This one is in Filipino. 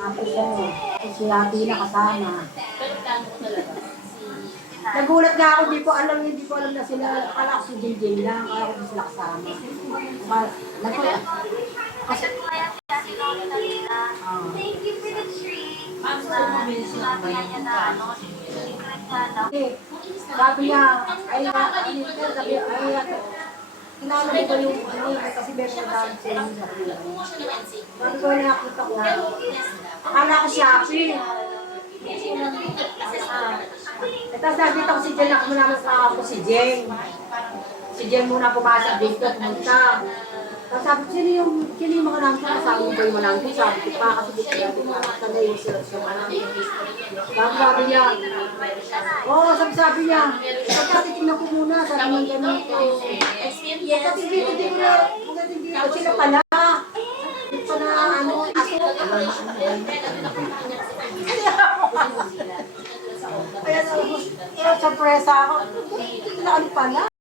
Tapos ano, si Abby na kasama. Nagulat nga ako, hindi ko alam na sila, akala ko si JJ lang, akala ko sila kasama. Kasi, Thank you for the tree. sabi niya, kilala mo ba yung kasi beso dahil sa yung sabi niya. Sabi ko, nakakita ko, akala ko si Abby. Tapos nakita ko si Jen, ako muna ako si Jen. Si Jen muna pumasok dito, pumunta. Tapos sabi ko, sino yung mga namin ko? Sabi ko yung mga namin ko, sabi ko pa, kasi dito natin nakakita yung sirat yung anak. Tapos sabi niya, sabi niya, pagkatitignan ko muna, sabi niya gano'n. Pagkatitignan ko na, sila pala. Hindi pa na, aso. Kaya sorpresa ako. Ito na pala.